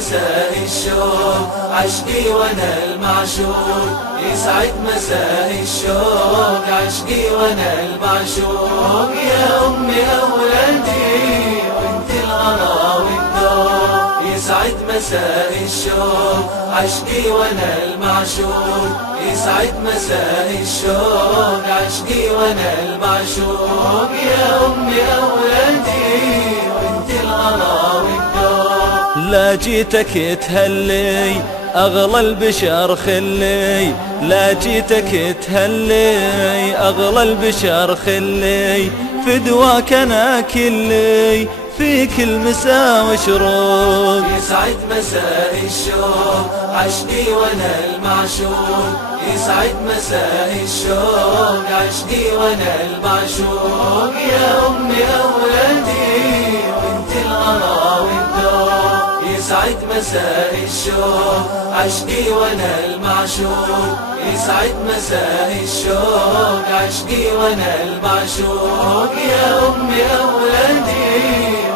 مساء الشوق عشقي وانا المعشوق، يسعد مساء الشوق عشقي وانا المعشوق. يا امي اولادي وانت الغلا والذوق، يسعد مساء الشوق عشقي وانا المعشوق، يسعد مساء الشوق عشقي وانا المعشوق. يا امي اولادي وانت الغلا والذوق. لا جيتك تهلي أغلى البشر خلي، لا جيتك تهلي أغلى البشر خلي، فدواك أنا كلي في كل مساء وشروق. يسعد مساء الشوق عشقي وانا المعشوق، يسعد مساء الشوق عشقي وانا المعشوق. يا امي اولادي وانت الغلا والذوق، يسعد مساء الشوق عشقي وانا المعشوق، يسعد مساء الشوق عشقي وانا المعشوق. يا امي اولادي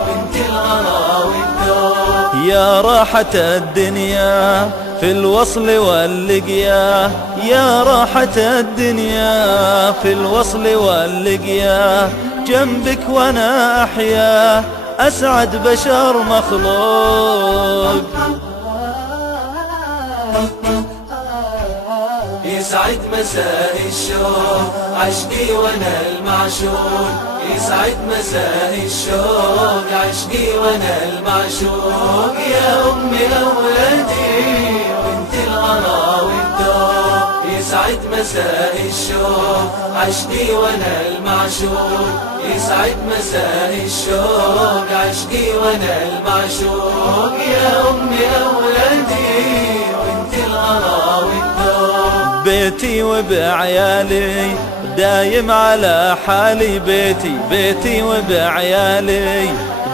وانت الغلا والذوق. يا راحة الدنيا في الوصل واللقيا، يا راحة الدنيا في الوصل واللقيا، جنبك وانا احيا اسعد بشر مخلوق. يسعد مساء الشوق عشقي وانا المعشوق، يسعد مساء الشوق عشقي وانا المعشوق. يا امي اولادي وانت الغلا والذوق، يسعد مساء الشوق عشقي وانا المعشوق، يسعد مساء الشوق عشقي وانا المعشوق. يا امي اولادي وانت الغلا والذوق. بيتي وبعيالي دايم على حالي، بيتي وبعيالي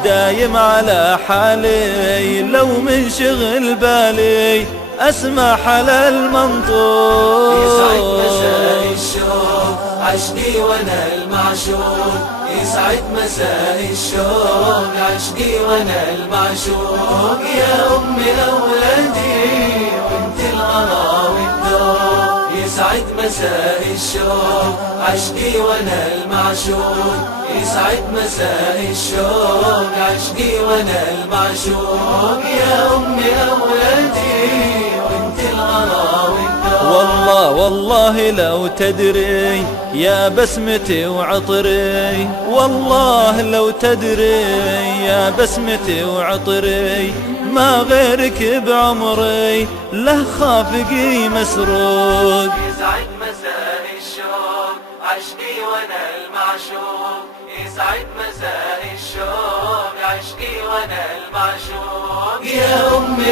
دايم على حالي، لو من شغل بالي اسمع على المنطوق. يسعد مساء الشوق عشقي وانا المعشوق، يسعد مساء الشوق عشقي وانا المعشوق. يا امي اولادي وانت الغلا والذوق، يسعد مساء الشوق عشقي وانا المعشوق، يسعد مساء الشوق عشقي وانا المعشوق. يا امي اولادي وانت الغلا والذوق. والله لو تدري يا بسمتي وعطري، والله لو تدري يا بسمتي وعطري، ما غيرك بعمري له خافقي مسروق. يسعد مساء الشوق عشقي وانا المعشوق، يسعد مساء الشوق عشقي وانا المعشوق. يا امي